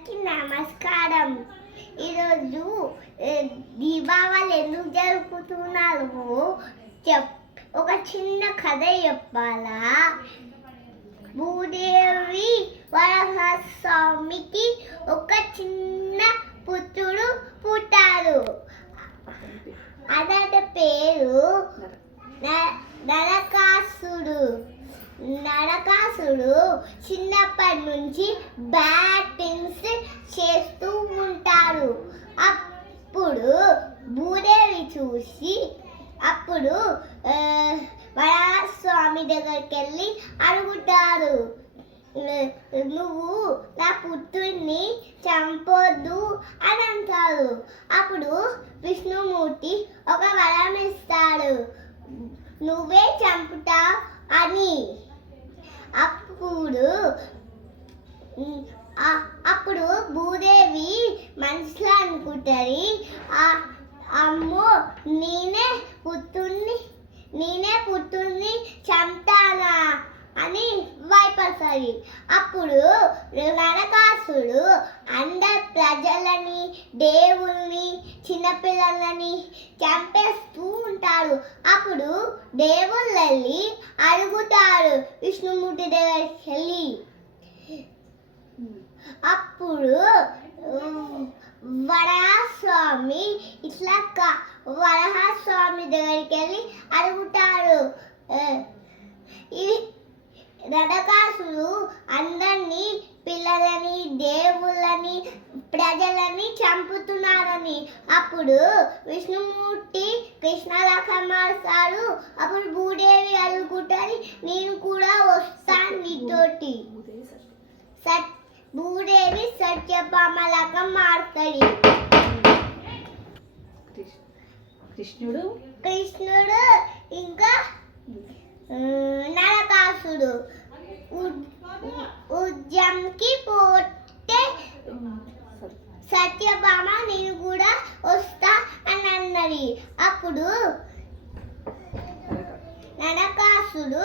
అందరికీ నమస్కారం. ఈరోజు దీపావళి ఎందుకు జరుపుతున్నారు ఒక చిన్న కథ చెప్పాలా? భూదేవి వరహస్వామికి ఒక చిన్న పుత్రుడు పుట్టాడు. అతని పేరు నరకాసుడు చిన్నప్పటి నుంచి బ్యాడ్ థింగ్స్ చేస్తూ ఉంటాడు. అప్పుడు భూదేవి చూసి వరస్వామి దగ్గరికి వెళ్ళి అడుగుతాడు, నువ్వు నా పుత్రుడిని చంపొద్దు అని అంటాడు. అప్పుడు విష్ణుమూర్తి ఒక వరం ఇస్తాడు, నువ్వే చంపుతావు అని. అప్పుడు భూదేవి మనసులో అనుకుంటుంది, అమ్మో నేనే పుత్రుణ్ణి చంపుతానా అని భయపడతాడు. అప్పుడు నరకాసుడు అందరి ప్రజలని, దేవుల్ని, చిన్నపిల్లలని చంపేస్తూ ఉంటాడు. అప్పుడు దేవుళ్ళు వెళ్ళి అడుగుతారు విష్ణుమూర్తి దగ్గరికి వెళ్ళి. అప్పుడు వరహస్వామి వరహస్వామి దగ్గరికి వెళ్ళి అడుగుతాడు, నరకాసుడు అందరినీ, పిల్లలని, దేవుళ్ళని, ప్రజలని చంపుతున్నారని. అప్పుడు విష్ణుమూర్తి కృష్ణలాగా మారుతాడు. అప్పుడు భూదేవి అడుగుతుంది, నేను కూడా వస్తాను నీతోటి. భూదేవి సత్యభామలాగా మారుతుంది. కృష్ణుడు ఇంకా నరకాసుడు ఉద్యమంకి పోతే సత్యభామ నేను కూడా వస్తా అని అన్నది. అప్పుడు నరకాసుడు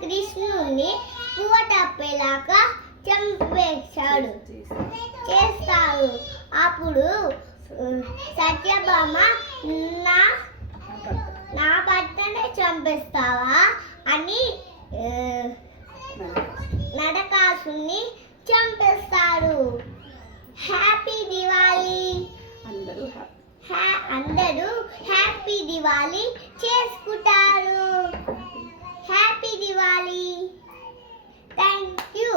కృష్ణుడిని పూటప్పేలాగా చేస్తాడు. అప్పుడు సత్యభామ నా భర్తనే చంపేస్తావా అని నరకాసుని చంపేస్తాడు. హ్యాపీ దివాళీ. అందరూ హ్యాపీ దివాళీ చేసుకుంటారు. హ్యాపీ దివాళీ. Thank you.